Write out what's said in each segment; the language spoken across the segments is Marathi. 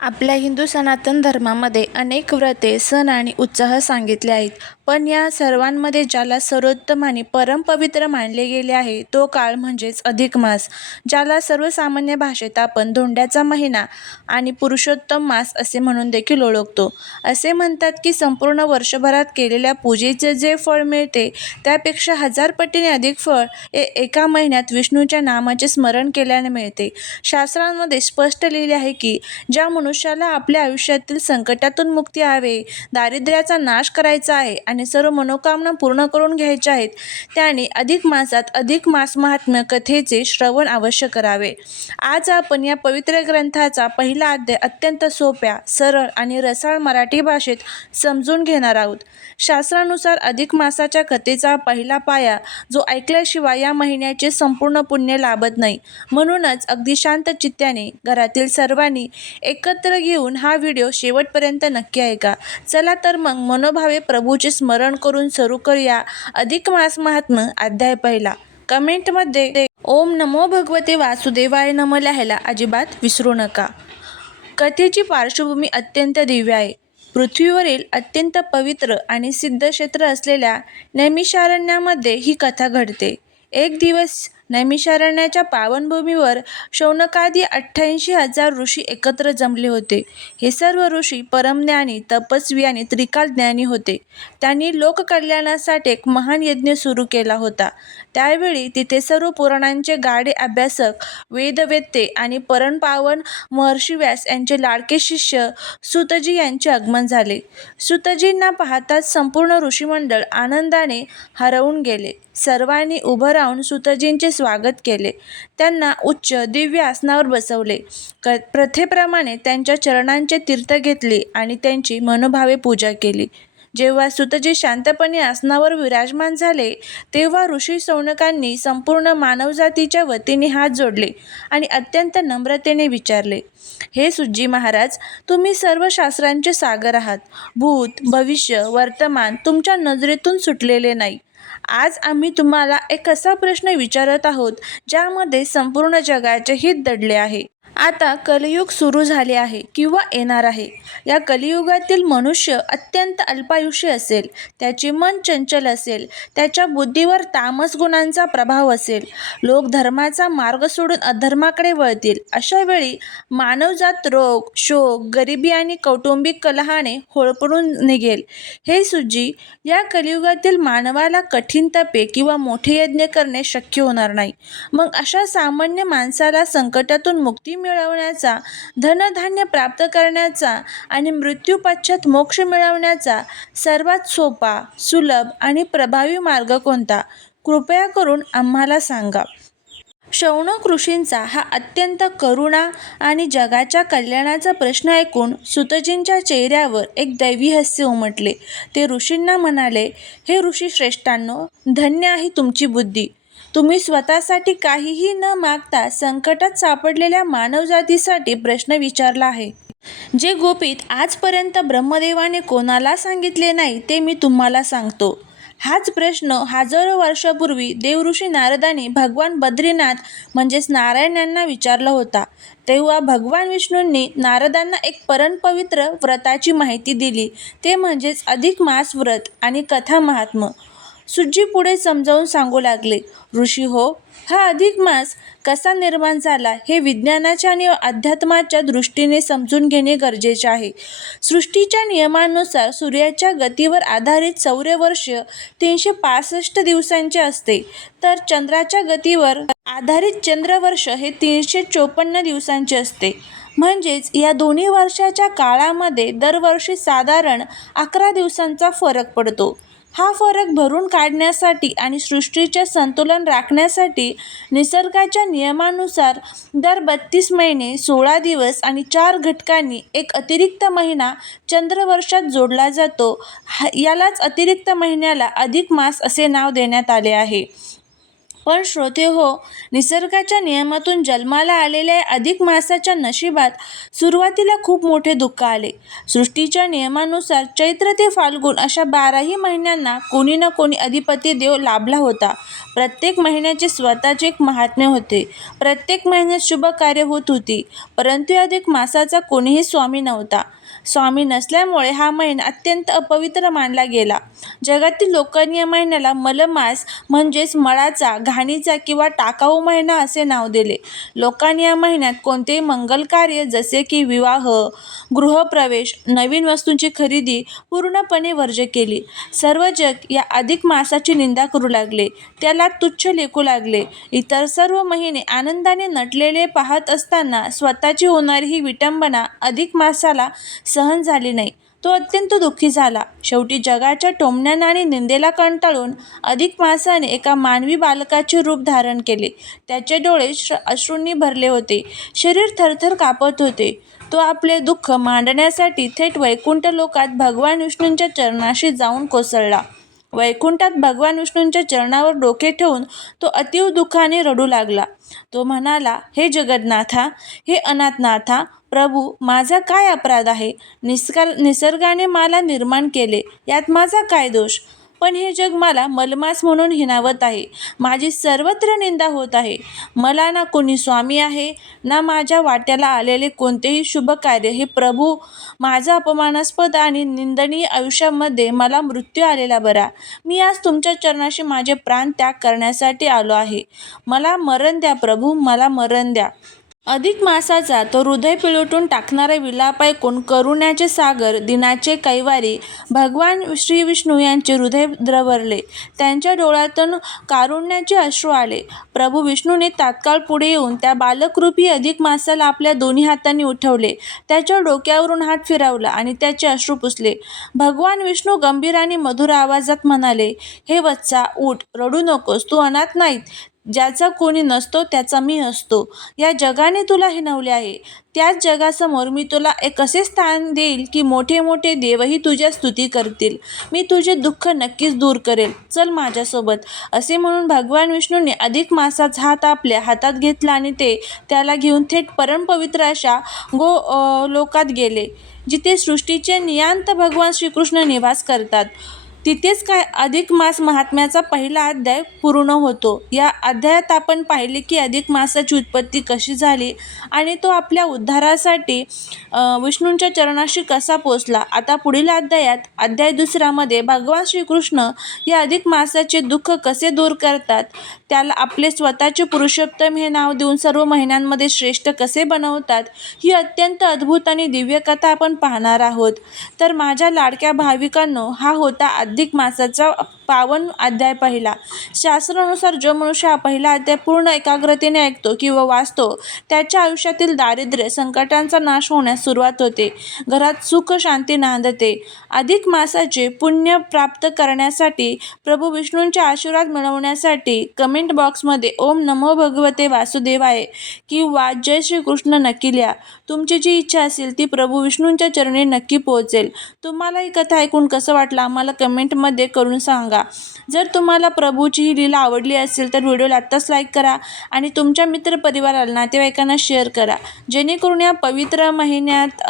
आपल्या हिंदू सनातन धर्मामध्ये अनेक व्रते, सण आणि उत्साह सांगितले आहेत. पण या सर्वांमध्ये ज्याला सर्वोत्तम आणि परमपवित्र मानले गेले आहे तो काळ म्हणजेच अधिक मास, ज्याला सर्वसामान्य भाषेत आपण धोंड्याचा महिना आणि पुरुषोत्तम मास असे म्हणून देखील ओळखतो. असे म्हणतात की संपूर्ण वर्षभरात केलेल्या पूजेचे जे फळ मिळते त्यापेक्षा 1000 पटीने अधिक फळ एका महिन्यात विष्णूच्या नामाचे स्मरण केल्याने मिळते. शास्त्रांमध्ये स्पष्ट लिहिले आहे की ज्या मनुष्याला आपल्या आयुष्यातील संकटातून मुक्ती हवी, दारिद्र्याचा नाश करायचा आहे आणि सर्व मनोकामना पूर्ण करून घ्यायच्या आहेत, त्याने अधिक मासात अधिक मास महात्म्य कथेचे श्रवण अवश्य करावे. आज आपण या पवित्र ग्रंथाचा पहिला अध्याय अत्यंत सोप्या, सरळ आणि रसाळ मराठी भाषेत समजून घेणार आहोत. शास्त्रानुसार अधिक मासाच्या कथेचा पहिला पाया जो ऐकल्याशिवाय या महिन्याचे संपूर्ण पुण्य लाभत नाही. म्हणूनच अगदी शांत चित्ताने घरातील सर्वांनी एकत्र घेऊन हा व्हिडिओ शेवटपर्यंत नक्की ऐका. चला तर मग मनोभावे प्रभूचे स्मरण करून सुरू करूया अधिक मास महात्म्य अध्याय पहिला. कमेंटमध्ये ओम नमो भगवते वासुदेवाय नम लिहायला अजिबात विसरू नका. कथेची पार्श्वभूमी अत्यंत दिव्य आहे. पृथ्वीवरील अत्यंत पवित्र आणि सिद्ध क्षेत्र असलेल्या नैमिषारण्यामध्ये ही कथा घडते. एक दिवस नैमिषारण्याच्या पावनभूमीवर शौनकादी 88,000 ऋषी एकत्र जमले होते. हे सर्व ऋषी परमज्ञानी, तपस्वी आणि त्रिकाल ज्ञानी होते. त्यांनी लोककल्याणासाठी एक महान यज्ञ सुरू केला होता. त्यावेळी तिथे सर्व पुराणांचे गाढे अभ्यासक, वेदवेत्ते आणि परमपावन महर्षी व्यास यांचे लाडके शिष्य सूतजी यांचे आगमन झाले. सूतजींना पाहताच संपूर्ण ऋषीमंडळ आनंदाने हरवून गेले. सर्वांनी उभं राहून सूतजींचे स्वागत केले. त्यांना उच्च दिव्य आसनावर बसवले. प्रथेप्रमाणे त्यांच्या चरणांचे तीर्थ घेतले आणि त्यांची मनोभावे पूजा केली. जेव्हा सूतजी शांतपणे आसनावर विराजमान झाले तेव्हा ऋषी शौनकांनी संपूर्ण मानवजातीच्या वतीने हात जोडले आणि अत्यंत नम्रतेने विचारले, हे सूतजी महाराज, तुम्ही सर्व शास्त्रांचे सागर आहात. भूत, भविष्य, वर्तमान तुमच्या नजरेतून सुटलेले नाही. आज आम्ही तुम्हाला एक असा प्रश्न विचारत आहोत ज्यामध्ये संपूर्ण जगाचे हित दडले आहे. आता कलियुग सुरू झाले आहे किंवा येणार आहे. या कलियुगातील मनुष्य अत्यंत अल्पायुष्य असेल, त्याचे मन चंचल असेल, त्याच्या बुद्धीवर तामस गुणांचा प्रभाव असेल, लोक धर्माचा मार्ग सोडून अधर्माकडे वळतील. अशा वेळी मानवजात रोग, शोक, गरिबी आणि कौटुंबिक कलहाने होरपळून निघेल. हे सूतजी, या कलियुगातील मानवाला कठीण तपे किंवा मोठे यज्ञ करणे शक्य होणार नाही. मग अशा सामान्य माणसाला संकटातून मुक्ती मिळवण्याचा, धनधान्य प्राप्त करण्याचा आणि मृत्यूपश्चात मोक्ष मिळवण्याचा सर्वात सोपा, सुलभ आणि प्रभावी मार्ग कोणता? कृपया करून आम्हाला सांगा. शौनक ऋषींचा हा अत्यंत करुणा आणि जगाच्या कल्याणाचा प्रश्न ऐकून सूतजींच्या चेहऱ्यावर एक दैवी हास्य उमटले. ते ऋषींना म्हणाले, हे ऋषी श्रेष्ठांनो, धन्य आहे तुमची बुद्धी. तुम्ही स्वतःसाठी काहीही न मागता संकटात सापडलेल्या मानवजातीसाठी प्रश्न विचारला आहे. जे गुपित आजपर्यंत ब्रह्मदेवाने कोणाला सांगितले नाही ते मी तुम्हाला सांगतो. हाच प्रश्न हजारो वर्षापूर्वी देवऋषी नारदाने भगवान बद्रीनाथ म्हणजेच नारायण यांना विचारला होता. तेव्हा भगवान विष्णूंनी नारदांना एक परमपवित्र व्रताची माहिती दिली, ते म्हणजेच अधिक मास व्रत आणि कथा महात्म्य. सूतजी पुढे समजावून सांगू लागले, ऋषी हो, हा अधिक मास कसा निर्माण झाला हे विज्ञानाच्या आणि अध्यात्माच्या दृष्टीने समजून घेणे गरजेचे आहे. सृष्टीच्या नियमानुसार सूर्याच्या गतीवर आधारित सौरवर्ष 365 दिवसांचे असते, तर चंद्राच्या गतीवर आधारित चंद्रवर्ष हे 354 दिवसांचे असते. म्हणजेच या दोन्ही वर्षाच्या काळामध्ये दरवर्षी साधारण 11 दिवसांचा फरक पडतो. हा फरक भरून काढण्यासाठी आणि सृष्टीचे संतुलन राखण्यासाठी निसर्गाच्या नियमानुसार दर 32 महिने 16 दिवस आणि 4 घटकांनी एक अतिरिक्त महिना चंद्रवर्षात जोडला जातो. यालाच अतिरिक्त महिन्याला अधिक मास असे नाव देण्यात आले आहे. पण श्रोते हो, निसर्गाच्या नियमातून जन्माला आलेल्या अधिक मासाच्या नशिबात सुरुवातीला खूप मोठे दुःख आले. सृष्टीच्या नियमानुसार चैत्र ते फाल्गुन अशा 12ही महिन्यांना कोणी ना कोणी अधिपती देव लाभला होता. प्रत्येक महिन्याचे स्वतःचे एक महात्म्य होते. प्रत्येक महिन्यात शुभ कार्य होत होती. परंतु या अधिक मासाचा कोणीही स्वामी नव्हता. स्वामी नसल्यामुळे हा महिना अत्यंत अपवित्र मानला गेला. जगातील लोकांनी या महिन्याला मलमास म्हणजेच मळाचा, घाणीचा किंवा टाकाऊ महिना असे नाव दिले. लोकांनी या महिन्यात कोणतेही मंगल कार्य जसे की विवाह, गृहप्रवेश, नवीन वस्तूंची खरेदी पूर्णपणे वर्ज्य केली. सर्व जग या अधिक मासाची निंदा करू लागले, त्याला तुच्छ लेखू लागले. इतर सर्व महिने आनंदाने नटलेले पाहत असताना स्वतःची होणारी ही विटंबना अधिक मासाला सहन झाली नाही. तो अत्यंत दुःखी झाला. शेवटी जगाच्या टोमण्यानं आणि निंदेला कंटाळून अधिक मासाने एका मानवी बालकाचे रूप धारण केले. त्याचे डोळे अश्रूंनी भरले होते. शरीर थरथर कापत होते. तो आपले दुःख मांडण्यासाठी थेट वैकुंठ लोकात भगवान विष्णूंच्या चरणाशी जाऊन कोसळला. वैकुंठात भगवान विष्णूंच्या चरणावर डोके ठेवून तो अतीव दुःखाने रडू लागला. तो म्हणाला, हे जगन्नाथा, हे अनाथनाथा, प्रभू, माझा काय अपराध आहे? निसर्गाने मला निर्माण केले, यात माझा काय दोष? पण हे जग मला मलमास म्हणून हिणावत आहे. माझी सर्वत्र निंदा होत आहे. मला ना कोणी स्वामी आहे, ना माझ्या वाट्याला आलेले कोणतेही शुभ कार्य. हे प्रभू, माझा अपमानास्पद आणि निंदनीय आयुष्यामध्ये मला मृत्यू आलेला बरा. मी आज तुमच्या चरणाशी माझे प्राण त्याग करण्यासाठी आलो आहे. मला मरण द्या प्रभू, मला मरण द्या. अधिक मासाचा तो हृदय पिळवटून टाकणारा विलाप ऐकून करुण्याचे सागर, दिनाचे कैवारी भगवान श्री विष्णू यांचे हृदय द्रवरले. त्यांच्या डोळ्यातून कारुण्याचे अश्रू आले. प्रभू विष्णूने तात्काळ पुढे येऊन त्या बालकरूपी अधिक मासाला आपल्या दोन्ही हातांनी उठवले. त्याच्या डोक्यावरून हात फिरवला आणि त्याचे अश्रू पुसले. भगवान विष्णू गंभीर आणि मधुर आवाजात म्हणाले, हे वत्सा, उठ, रडू नकोस. तू अनाथ नाहीत. ज्याचा कोणी नसतो त्याचा मी असतो. या जगाने तुला हिणवले आहे. त्याच जगासमोर मी तुला एक असे स्थान देईल की मोठे मोठे देवही तुझ्या स्तुती करतील. मी तुझे दुःख नक्कीच दूर करेल. चल माझ्यासोबत. असे म्हणून भगवान विष्णूने अधिक मासाचा हात आपल्या हातात घेतला आणि ते त्याला घेऊन थेट परमपवित्र अशा लोकात गेले, जिथे सृष्टीचे नियान्त भगवान श्रीकृष्ण निवास करतात. तिथेच काय अधिक मास महात्म्याचा पहिला अध्याय पूर्ण होतो. या अध्यायात आपण पाहिले की अधिक मासाची उत्पत्ती कशी झाली आणि तो आपल्या उद्धारासाठी विष्णूंच्या चरणाशी कसा पोचला. आता पुढील अध्यायात, अध्याय 2 मध्ये भगवान श्रीकृष्ण या अधिक मासाचे दुःख कसे दूर करतात, त्याला आपले स्वतःचे पुरुषोत्तम हे नाव देऊन सर्व महिन्यांमध्ये श्रेष्ठ कसे बनवतात, ही अत्यंत अद्भुत आणि दिव्य कथा आपण पाहणार आहोत. तर माझ्या लाडक्या भाविकांनो, हा होता अधिक मासाचा पावन अध्याय पहिला. शास्त्रानुसार जो मनुष्य हा पहिला अध्याय पूर्ण एकाग्रतेने ऐकतो किंवा वाचतो, त्याच्या आयुष्यातील दारिद्र्य संकटांचा नाश होण्यास सुरुवात होते. घरात सुख शांती नांदते. अधिक मासाचे पुण्य प्राप्त करण्यासाठी, प्रभू विष्णूंचे आशीर्वाद मिळवण्यासाठी कमेंट बॉक्समध्ये ओम नमो भगवते वासुदेवाय किंवा जय श्रीकृष्ण नक्की लिहा. तुमची जी इच्छा असेल ती प्रभू विष्णूंच्या चरणी नक्की पोहोचेल. तुम्हाला ही कथा ऐकून कसं वाटलं आम्हाला कमेंटमध्ये करून सांगा. जर तुम्हाला प्रभूची ही लीला आवडली असेल तर व्हिडिओला आत्ताच लाईक करा आणि तुमच्या मित्रपरिवाराला, नातेवाईकांना शेअर करा, जेणेकरून या पवित्र महिन्यात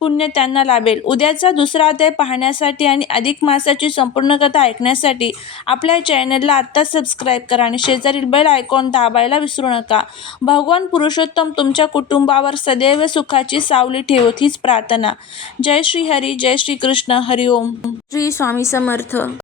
पुण्य त्यांना लाभेल. उद्याचा दुसरा अध्याय पाहण्यासाठी आणि अधिक मासाची संपूर्ण कथा ऐकण्यासाठी आपल्या चॅनलला आत्ताच सबस्क्राईब करा आणि शेजारील बेल आयकॉन दाबायला विसरू नका. भगवान पुरुषोत्तम तुमच्या कुटुंबावर सदैव सुखाची सावली ठेवत हीच प्रार्थना. जय श्री हरी, जय श्री कृष्ण. हरिओम. श्री स्वामी समर्थ.